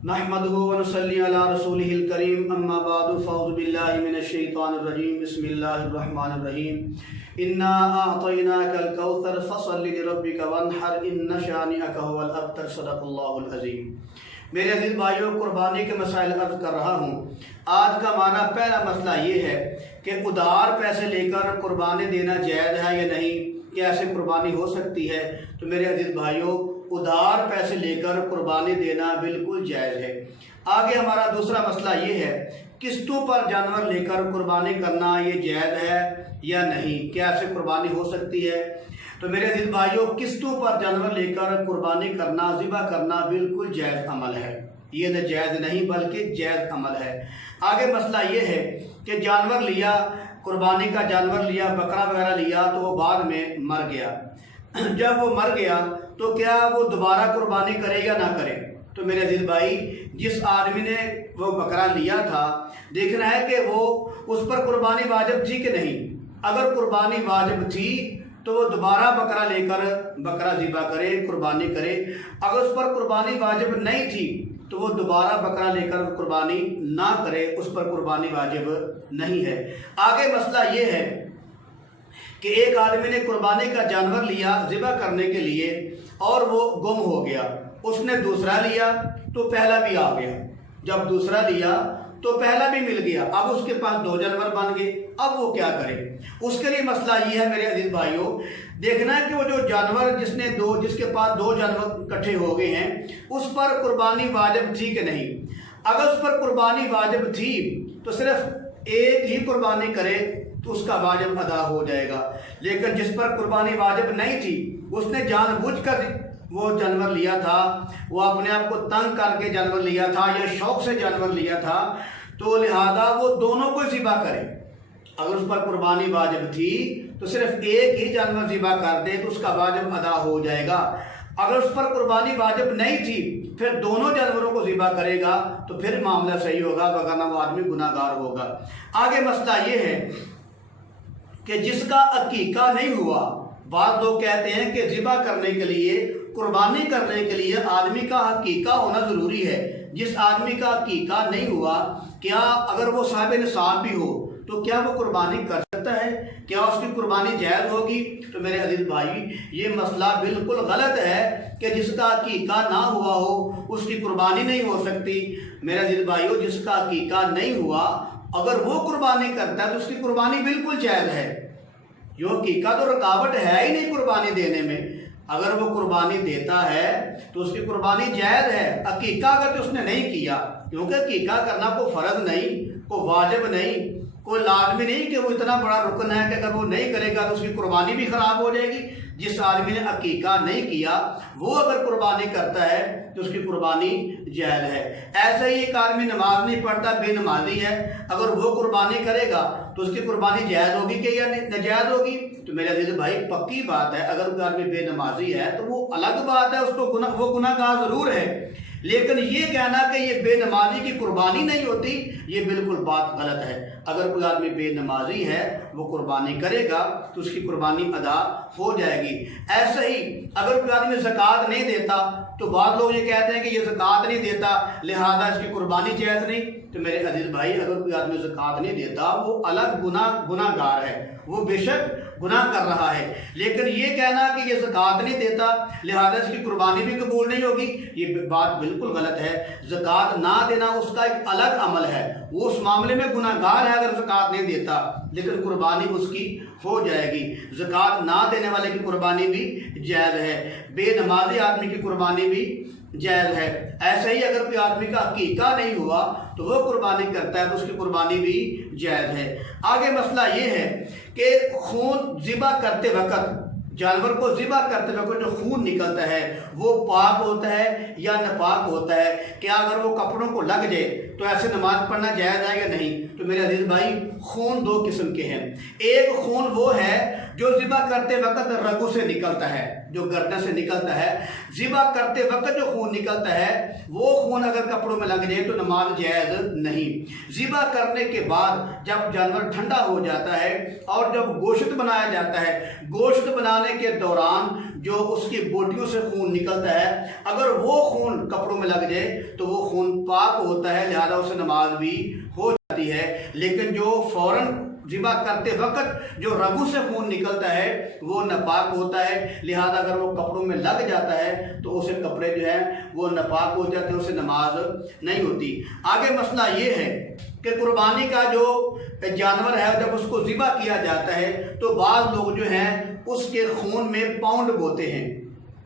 नहमदुहु व नुसल्ली अला रसूलिहिल करीम अम्मा बादु फ़अऊज़ु बिल्लाहि मिनश शैतानिर रजीम बिस्मिल्लाहिर रहमानिर रहीम इन्ना अअतैनाकल कौसर फसल्लि लिरब्बिका वन्हर इन्न शानिअका हुवल अब्तर सदक़ल्लाहुल अज़ीम। मेरे अज़ीज़ भाइयों, कुर्बानी के मसाइल अर्ज़ कर रहा हूँ। आज का हमारा पहला मसला ये है कि उधार पैसे लेकर कुर्बानी देना जायज़ है या नहीं, कैसे कुर्बानी हो सकती है। तो मेरे अज़ीज़ भाइयों, उधार पैसे लेकर कुर्बानी देना बिल्कुल जायज़ है। आगे हमारा दूसरा मसला ये है, किस्तों पर जानवर लेकर कुर्बानी करना ये जायज़ है या नहीं, कैसे कुर्बानी हो सकती है। तो मेरे अज़ीज़ भाइयों, किस्तों पर जानवर लेकर कुर्बानी करना, ज़िबा करना बिल्कुल जायज़ अमल है। ये न जायज़ नहीं बल्कि जायज़ अमल है। आगे मसला ये है कि जानवर लिया, कुर्बानी का जानवर लिया, बकरा वगैरह लिया, तो वो बाद में मर गया। जब वो मर गया तो क्या वो दोबारा कुर्बानी करे या ना करे। तो मेरे अज़ीज़ भाई, जिस आदमी ने वो बकरा लिया था, देखना है कि वो उस पर कुर्बानी वाजिब थी कि नहीं। अगर कुर्बानी वाजिब थी तो वो दोबारा बकरा लेकर बकरा ज़िबा करे, कुर्बानी करे। अगर उस पर कुर्बानी वाजिब नहीं थी तो वो दोबारा बकरा लेकर कुर्बानी ना करे, उस पर कुर्बानी वाजिब नहीं है। आगे मसला ये है कि एक आदमी ने कुर्बानी का जानवर लिया ज़िबा करने के लिए और वो गुम हो गया। उसने दूसरा लिया तो पहला भी आ गया। जब दूसरा लिया तो पहला भी मिल गया। अब उसके पास दो जानवर बन गए। अब वो क्या करे। उसके लिए मसला ये है मेरे अजीज भाइयों, देखना है कि वो जो जानवर जिसके पास दो जानवर इकट्ठे हो गए हैं, उस पर कुर्बानी वाजिब थी कि नहीं। अगर उस पर कुर्बानी वाजिब थी तो सिर्फ एक ही कुर्बानी करे तो उसका वाजिब अदा हो जाएगा। लेकिन जिस पर कुर्बानी वाजिब नहीं थी, उसने जानबूझकर वो जानवर लिया था, वो अपने आप को तंग करके जानवर लिया था या शौक से जानवर लिया था, तो लिहाजा वो दोनों को ज़िबा करे। अगर उस पर कुर्बानी वाजिब थी तो सिर्फ एक ही जानवर ज़िबा कर दे तो उसका वाजिब अदा हो जाएगा। अगर उस पर कुर्बानी वाजिब नहीं थी, फिर दोनों जानवरों को ज़िबा करेगा तो फिर मामला सही होगा, वरना वो आदमी गुनाहगार होगा। आगे मसला ये है कि जिसका अकीका नहीं हुआ, बाद लोग कहते हैं कि ज़िबा करने के लिए, कुर्बानी करने के लिए आदमी का हकीका होना ज़रूरी है। जिस आदमी का हकीका नहीं हुआ, क्या अगर वो साहिब निसाब भी हो तो क्या वो कुर्बानी कर सकता है, क्या उसकी कुर्बानी जायज़ होगी। तो मेरे अजीज भाई, ये मसला बिल्कुल गलत है कि जिसका हकीका ना हुआ हो उसकी कुर्बानी नहीं हो सकती। मेरे अजीज भाइयों, जिसका हकीका नहीं हुआ अगर वो कुर्बानी करता है तो उसकी कुर्बानी बिल्कुल जायज़ है। जो हकीका तो रुकावट है ही नहीं कुर्बानी देने में। अगर वो कुर्बानी देता है तो उसकी कुर्बानी जायज़ है। हकीका अगर तो उसने नहीं किया, क्योंकि हकीका करना कोई फ़र्ज नहीं, कोई वाजिब नहीं, कोई लाजमी नहीं कि वो इतना बड़ा रुकन है कि अगर वो नहीं करेगा तो उसकी कुर्बानी भी ख़राब हो जाएगी। जिस आदमी ने हकीका नहीं किया वो अगर कुर्बानी करता है तो उसकी कुर्बानी जायज़ है। ऐसे ही एक आदमी नमाज नहीं पढ़ता, बेनमाजी है, अगर वो कुर्बानी करेगा तो उसकी कुर्बानी जायज़ होगी कि या नाजायज़ होगी। तो मेरे अज़ीज़ भाई, पक्की बात है, अगर कोई आदमी बेनमाजी है तो वो अलग बात है, उसको वो गुनाहगार ज़रूर है। लेकिन ये कहना कि ये बेनमाजी की कुर्बानी नहीं होती, ये बिल्कुल बात गलत है। अगर कोई आदमी बेनमाजी है, वो कुर्बानी करेगा तो उसकी कुर्बानी अदा हो जाएगी। ऐसे ही अगर कोई आदमी ज़कात नहीं देता तो बाद लोग ये कहते हैं कि ये ज़कात नहीं देता लिहाजा इसकी कुर्बानी जायज़ नहीं। तो मेरे अजीज़ भाई, अगर कोई आदमी ज़कात नहीं देता वो अलग गुनाहगार है, वो बेशक गुनाह कर रहा है। लेकिन ये कहना कि ये ज़कात नहीं देता लिहाजा इसकी कुर्बानी भी कबूल नहीं होगी, ये बात बिल्कुल गलत है। ज़कात ना देना उसका एक अलग अमल है, वो उस मामले में गुनाहगार है अगर ज़कात नहीं देता, लेकिन कुर्बानी उसकी हो जाएगी। ज़कात ना देने वाले की कुर्बानी भी जायज़ है, बेनमाजी आदमी की कुर्बानी भी जायज़ है। ऐसे ही अगर कोई आदमी का हकीका नहीं हुआ तो वो कुर्बानी करता है तो उसकी कुर्बानी भी जायज़ है। आगे मसला ये है कि खून ज़िबा करते वक्त, जानवर को ज़िबा करते वक्त जो खून निकलता है वो पाक होता है या नापाक होता है। क्या अगर वो कपड़ों को लग जाए तो ऐसे नमाज पढ़ना जायज़ है या नहीं। तो मेरे अजीज़ भाई, खून दो किस्म के हैं। एक खून वो है जो ज़िबा करते वक्त रगों से निकलता है, जो गर्दन से निकलता है। ज़िबा करते वक्त जो खून निकलता है वो खून अगर कपड़ों में लग जाए तो नमाज जायज़ नहीं। ज़िबा करने के बाद जब जानवर ठंडा हो जाता है और जब गोश्त बनाया जाता है, गोश्त बनाने के दौरान जो उसकी बोटियों से खून निकलता है, अगर वो खून कपड़ों में लग जाए तो वो खून पाक होता है, लिहाजा उसे नमाज भी हो जाती है। लेकिन जो फौरन ज़िबा करते वक्त जो रगू से खून निकलता है वो नापाक होता है, लिहाजा अगर वो कपड़ों में लग जाता है तो उसे कपड़े जो हैं वो नापाक हो जाते हैं, उसे नमाज नहीं होती। आगे मसला ये है कि कुर्बानी का जो जानवर है जब उसको ज़िबा किया जाता है तो बाज़ लोग जो हैं उसके खून में पाउंड बोते हैं,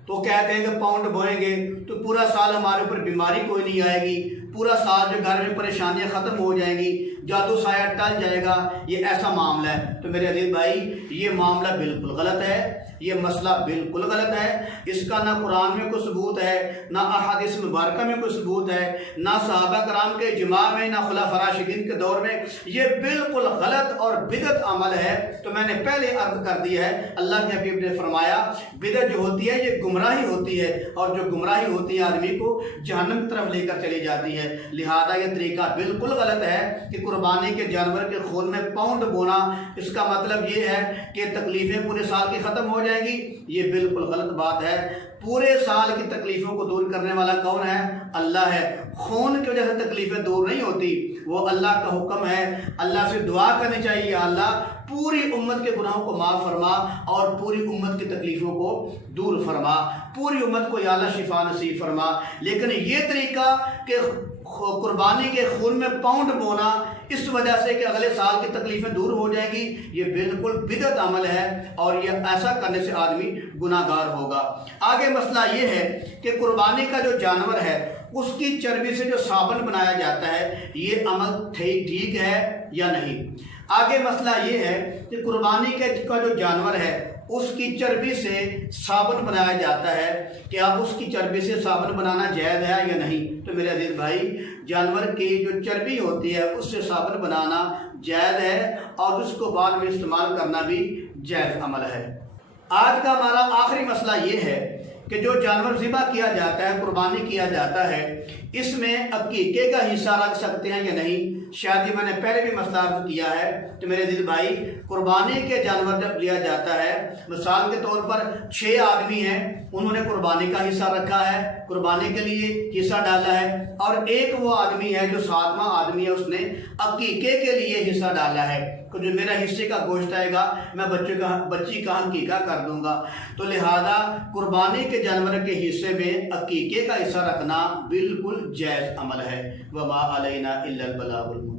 तो कहते हैं कि पाउंड बोएंगे तो पूरा साल हमारे ऊपर बीमारी कोई नहीं आएगी, पूरा साल जो घर में परेशानियां ख़त्म हो जाएंगी, जादू साया टल जाएगा, ये ऐसा मामला है। तो मेरे अजीज भाई, ये मामला बिल्कुल गलत है, ये मसला बिल्कुल गलत है। इसका ना कुरान में कोई सबूत है, ना अहादीस मुबारका में कोई सबूत है, ना सहाबा कराम के इज्मा में, ना खुलाफा राशिदीन के दौर में। ये बिल्कुल गलत और बिदअत अमल है। तो मैंने पहले अर्ज कर दिया है, अल्लाह के हबीब ने फरमाया बिदअत जो होती है ये गुमराही होती है, और जो गुमराही होती है आदमी को जहन्नम की तरफ लेकर चली जाती है। लिहाजा ये तरीका बिल्कुल गलत है कि कुर्बानी के जानवर के खून में पाउंड बोना, इसका मतलब ये है कि तकलीफें पूरे साल की ख़त्म हो जाएंगी। ये बिल्कुल गलत बात है। पूरे साल की तकलीफों को दूर करने वाला कौन है? अल्लाह है। खून की वजह से तकलीफें दूर नहीं होती, वो अल्लाह का हुक्म है। अल्लाह से दुआ करनी चाहिए, अल्लाह पूरी उम्मत के गुनाहों को माफ़ फरमा और पूरी उम्मत की तकलीफ़ों को दूर फरमा, पूरी उम्मत को या अल्लाह शिफा नसीब फरमा। लेकिन ये तरीका कि कुर्बानी के खून में पाउंड बोना इस वजह से कि अगले साल की तकलीफ़ें दूर हो जाएंगी, ये बिल्कुल बिदअत अमल है और ये ऐसा करने से आदमी गुनाहगार होगा। आगे मसला ये है कि कुर्बानी का जो जानवर है उसकी चर्बी से जो साबुन बनाया जाता है, ये अमल ठीक है या नहीं। आगे मसला ये है कि कुर्बानी का जो जानवर है उसकी चर्बी से साबुन बनाया जाता है, क्या उसकी चर्बी से साबुन बनाना जायज़ है या नहीं। तो मेरे अजीज भाई, जानवर की जो चर्बी होती है उससे साबुन बनाना जायज़ है और उसको बाद में इस्तेमाल करना भी जायज़ अमल है। आज का हमारा आखिरी मसला ये है कि जो जानवर ज़िबा किया जाता है, कुर्बानी किया जाता है, इसमें अकीके का हिस्सा रख सकते हैं या नहीं। शायद ये मैंने पहले भी मसला अर्ज किया है। तो मेरे दिल भाई, कुर्बानी के जानवर जब लिया जाता है, मिसाल के तौर पर 6 आदमी हैं, उन्होंने कुर्बानी का हिस्सा रखा है, कुर्बानी के लिए हिस्सा डाला है, और एक वो आदमी है जो 7वां आदमी है, उसने अकीके के लिए हिस्सा डाला है। तो जो मेरा हिस्से का गोश्त आएगा मैं बच्ची का हकीका कर दूंगा। तो लिहाजा कुर्बानी के जानवर के हिस्से में अकीके का हिस्सा रखना बिल्कुल जायज़ अमल है। वमा अलैना इल्लल बलागुल।